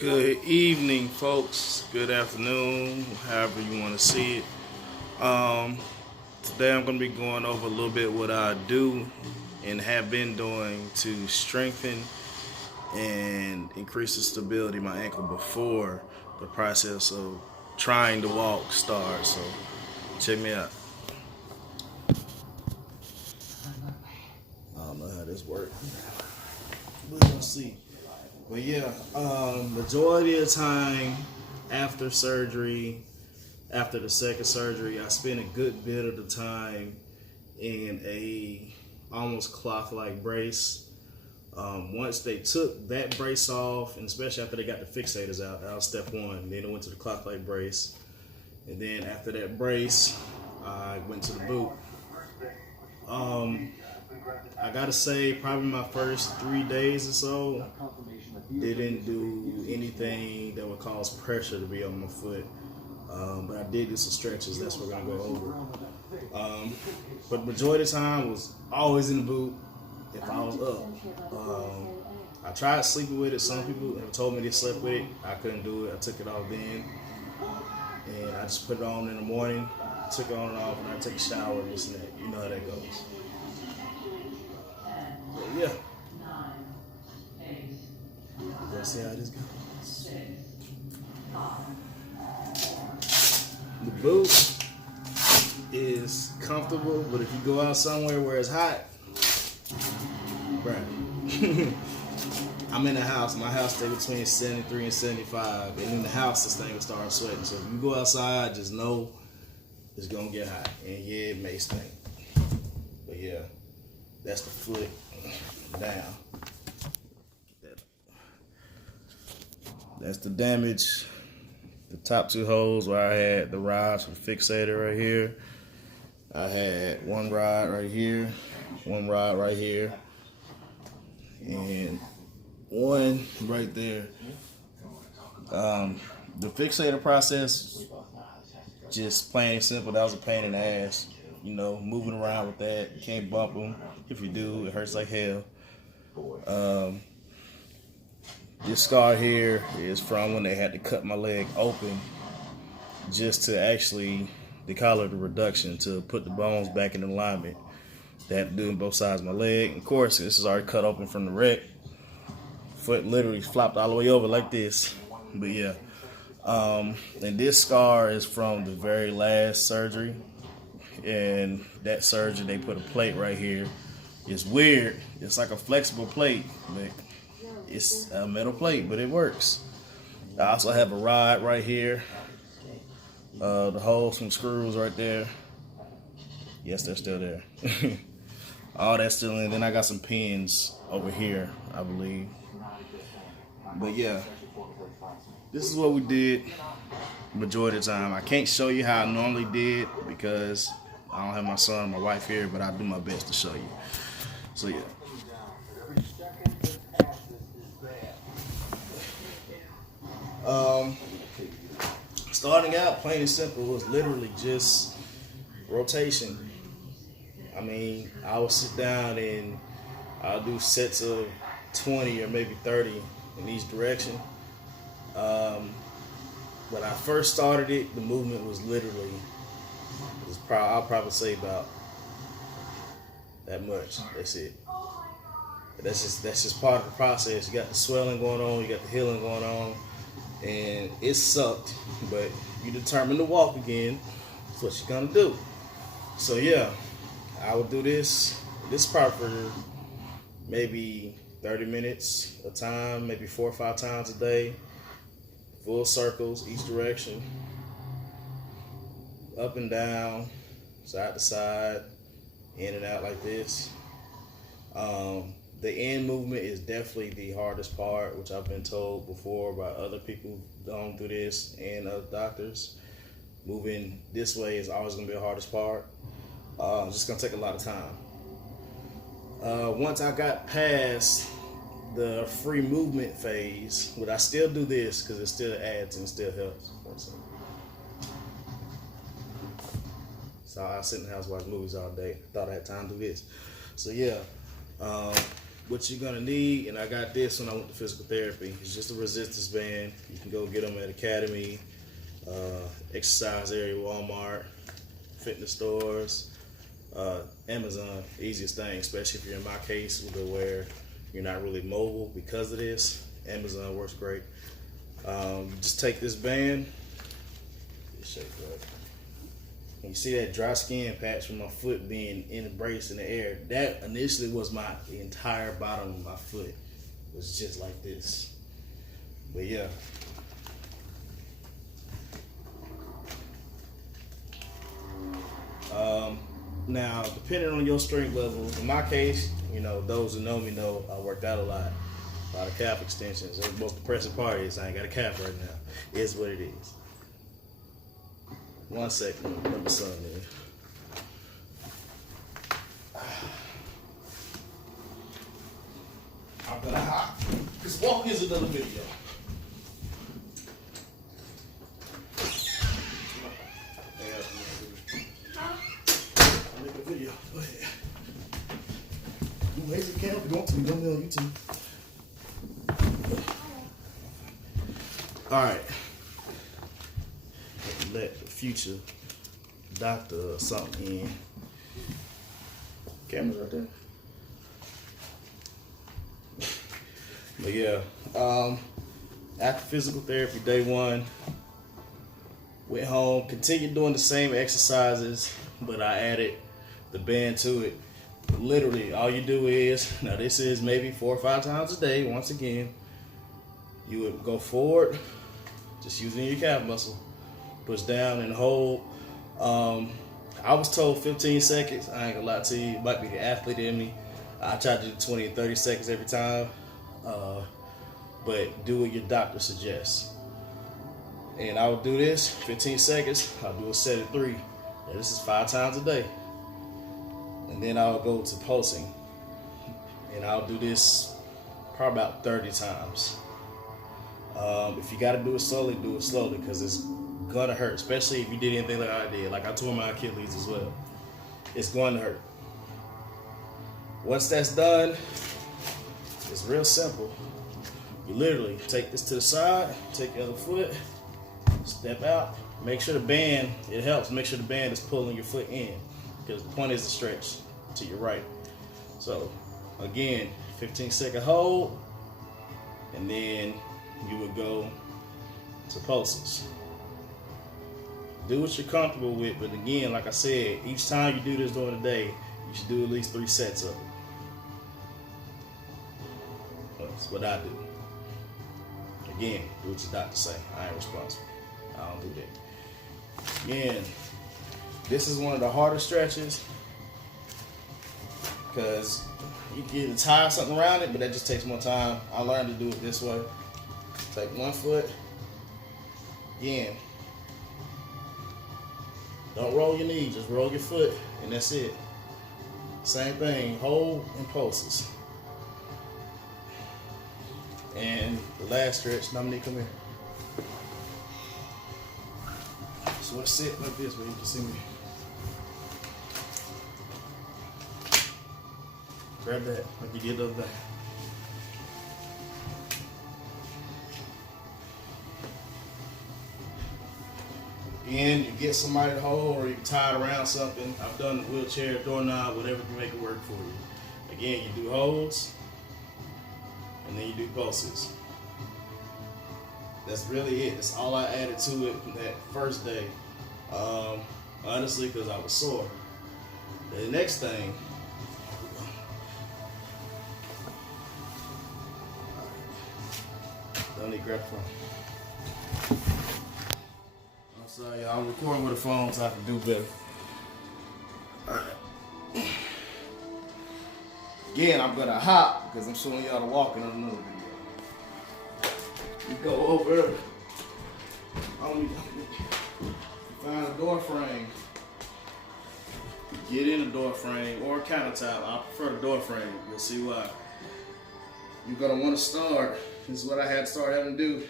Good evening, folks. Good afternoon, however you want to see it. Today I'm going to be going over a little bit what I do and have been doing to strengthen and increase the stability of my ankle before the process of trying to walk starts. So check me out. I don't know how this works. We're gonna see. But yeah, majority of the time after surgery, after the second surgery, I spent a good bit of the time in a almost cloth-like brace. Once they took that brace off, and especially after they got the fixators out, that was step one. Then I went to the cloth-like brace, and then after that brace, I went to the boot. I gotta say, probably my first 3 days or so didn't do anything that would cause pressure to be on my foot. But I did do some stretches. That's what we're gonna go over. But majority of the time was always in the boot if I was up. I tried sleeping with it. Some people have told me they slept with it. I couldn't do it. I took it off then, and I just put it on in the morning. Took it on and off, and I take a shower and this and that. You know how that goes. But yeah. Let's see how this goes. The boot is comfortable, but if you go out somewhere where it's hot, bruh. I'm in the house. My house stays between 73 and 75, and in the house this thing will start sweating. So if you go outside, just know it's gonna get hot, and yeah, it may stink. But yeah, that's the foot down. That's the damage. The top two holes where I had the rods for the fixator right here. I had one rod right here, one rod right here, and one right there. The fixator process, just plain and simple, that was a pain in the ass. You know, moving around with that, you can't bump them. If you do, it hurts like hell. This scar here is from when they had to cut my leg open just to actually, they call it a reduction, to put the bones back in alignment. They had to do it on both sides of my leg. Of course, this is already cut open from the wreck. Foot literally flopped all the way over like this. But yeah. And this scar is from the very last surgery. And that surgery, they put a plate right here. It's weird. It's like a flexible plate, but it's a metal plate, but it works. I also have a rod right here. The holes from screws right there. Yes, they're still there. All that's still in. Then I got some pins over here, I believe. But yeah, this is what we did majority of the time. I can't show you how I normally did because I don't have my son and my wife here, but I do my best to show you. So yeah. Starting out, plain and simple, was literally just rotation. I mean, I would sit down and I'll do sets of 20 or maybe 30 in each direction. When I first started it, the movement was literally, I'll probably say about that much. That's it. That's just part of the process. You got the swelling going on, you got the healing going on, and it sucked, but you determined to walk again. That's what you're gonna do. So yeah, I would do this part for maybe 30 minutes a time, maybe 4 or 5 times a day, full circles each direction, up and down, side to side, in and out like this. The end movement is definitely the hardest part, which I've been told before by other people going through this and other doctors. Moving this way is always going to be the hardest part. It's just going to take a lot of time. Once I got past the free movement phase, but I still do this because it still adds and still helps. So I sit in the house watch movies all day. Thought I had time to do this. So yeah. what you're gonna need, and I got this when I went to physical therapy. It's just a resistance band. You can go get them at Academy, exercise area, Walmart, fitness stores, Amazon. Easiest thing, especially if you're in my case where you're not really mobile because of this. Amazon works great. Just take this band. Shake right. And you see that dry skin patch from my foot being embraced in the air. That initially was my entire bottom of my foot. It was just like this. But yeah. Now, depending on your strength level, in my case, you know, those who know me know I worked out a lot of calf extensions. The most depressing part is I ain't got a calf right now. It's what it is. 1 second, let my son in. I'm gonna hop. This walk is another video. I'll make a video. Go ahead. You lazy camp if you want to. Don't know YouTube. All right. Let the future doctor or something in. Camera's right there. But yeah, after physical therapy, day 1, went home, continued doing the same exercises, but I added the band to it. Literally, all you do is, now this is maybe 4 or 5 times a day, once again, you would go forward, just using your calf muscle, push down and hold. I was told 15 seconds. I ain't gonna lie to you. It might be the athlete in me. I try to do 20 and 30 seconds every time. But do what your doctor suggests. And I would do this 15 seconds. I'll do a set of 3. Now, this is 5 times a day. And then I'll go to pulsing. And I'll do this probably about 30 times. If you gotta do it slowly because it's gonna hurt, especially if you did anything like I did. Like I tore my Achilles as well. It's going to hurt. Once that's done, it's real simple. You literally take this to the side, take the other foot, step out, make sure the band, it helps, make sure the band is pulling your foot in because the point is to stretch to your right. So again, 15-second hold, and then you would go to pulses. Do what you're comfortable with, but again, like I said, each time you do this during the day, you should do at least 3 sets of it. That's what I do. Again, do what your doctor say. I ain't responsible. I don't do that. Again, this is one of the hardest stretches because you can tie something around it, but that just takes more time. I learned to do it this way. Take 1 foot. Again, don't roll your knee, just roll your foot, and that's it. Same thing, hold and pulses. And the last stretch, Dominique, come here. So I sit like this where you can see me. Grab that like you did the other day. And you get somebody to hold, or you can tie it around something. I've done the wheelchair, doorknob, whatever can make it work for you. Again, you do holds, and then you do pulses. That's really it. That's all I added to it that first day. Honestly, because I was sore. The next thing, don't need to grab the phone. I'm sorry, y'all. I'm recording with a phone so I can do better. Alright. Again, I'm gonna hop because I'm showing y'all the walking on another video. You go over, find a door frame. Get in a door frame or a countertop. I prefer the door frame. You'll see why. You're gonna want to start. This is what I had to start having to do.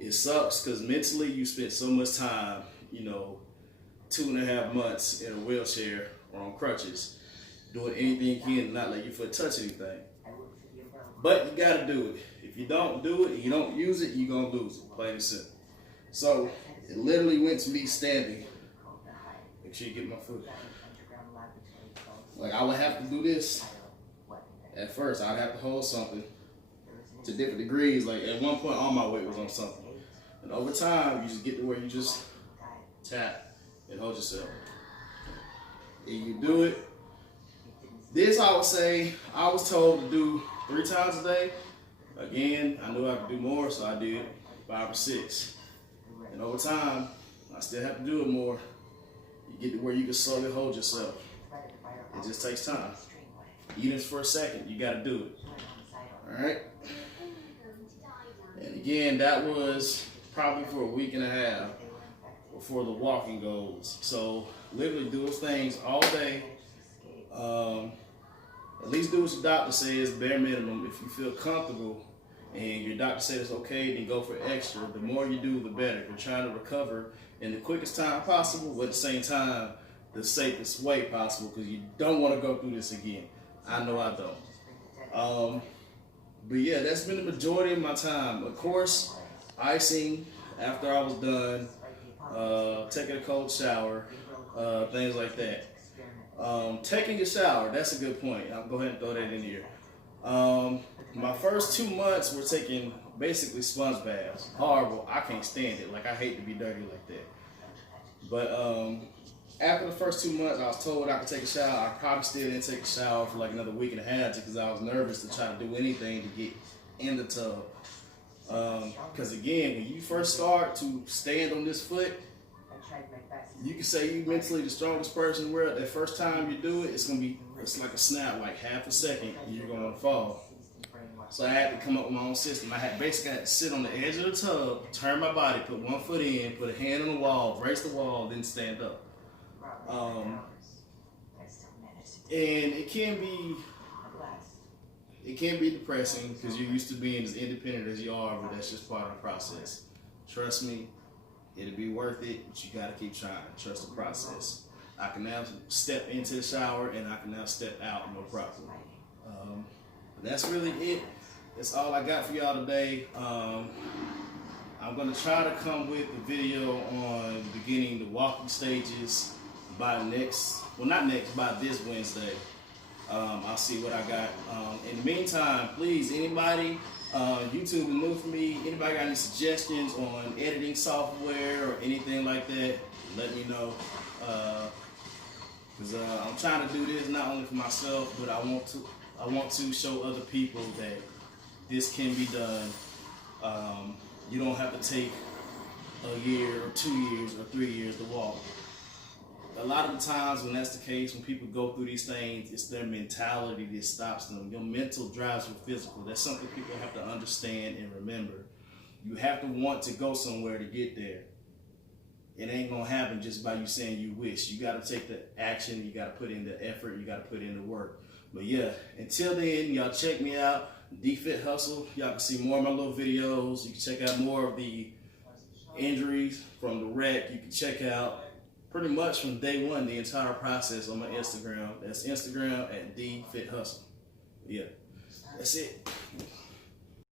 It sucks because mentally you spent so much time, 2.5 months in a wheelchair or on crutches, doing anything you can to not let your foot touch anything. But you gotta do it. If you don't do it, you don't use it, you're gonna lose it, plain and simple. So it literally went to me standing. Make sure you get my foot. Like I would have to do this. At first, I'd have to hold something to different degrees. Like at one point, all my weight was on something. And over time, you just get to where you just tap and hold yourself. And you do it. This I would say, I was told to do 3 times a day. Again, I knew I could do more, so I did 5 or 6. And over time, I still have to do it more. You get to where you can slowly hold yourself. It just takes time. Even for a second, you gotta do it. Alright? And again, that was probably for a week and a half before the walking goals. So literally do those things all day. At least do what your doctor says, bare minimum. If you feel comfortable and your doctor says it's okay, then go for extra. The more you do, the better. You're trying to recover in the quickest time possible, but at the same time, the safest way possible, because you don't want to go through this again. I know I don't. But yeah, that's been the majority of my time. Of course, icing after I was done, taking a cold shower, things like that. Taking a shower, that's a good point. I'll go ahead and throw that in here. My first 2 months were taking basically sponge baths. Horrible. I can't stand it. Like, I hate to be dirty like that. But after the first 2 months, I was told I could take a shower. I probably still didn't take a shower for like another week and a half because I was nervous to try to do anything to get in the tub. Because again, when you first start to stand on this foot, you can say you're mentally the strongest person in the world. That first time you do it, it's like a snap, like half a second, and you're gonna fall. So I had to come up with my own system. I had to sit on the edge of the tub, turn my body, put one foot in, put a hand on the wall, brace the wall, then stand up. And it can be depressing because you're used to being as independent as you are, but that's just part of the process. Trust me, it'll be worth it, but you gotta keep trying. Trust the process. I can now step into the shower and I can now step out no problem. That's really it. That's all I got for y'all today. I'm gonna try to come with a video on beginning the walking stages by this Wednesday. I'll see what I got. In the meantime, please, anybody, YouTube is new for me. Anybody got any suggestions on editing software or anything like that, let me know. Because I'm trying to do this not only for myself, but I want to show other people that this can be done. You don't have to take a year or 2 years or 3 years to walk. A lot of the times when that's the case, when people go through these things, it's their mentality that stops them. Your mental drives your physical. That's something people have to understand and remember. You have to want to go somewhere to get there. It ain't gonna happen just by you saying you wish. You gotta take the action, you gotta put in the effort, you gotta put in the work. But yeah, until then, y'all check me out, D-Fit Hustle. Y'all can see more of my little videos. You can check out more of the injuries from the wreck. You can check out pretty much from day one, the entire process on my Instagram. That's Instagram at D-Fit Hustle. Yeah, that's it.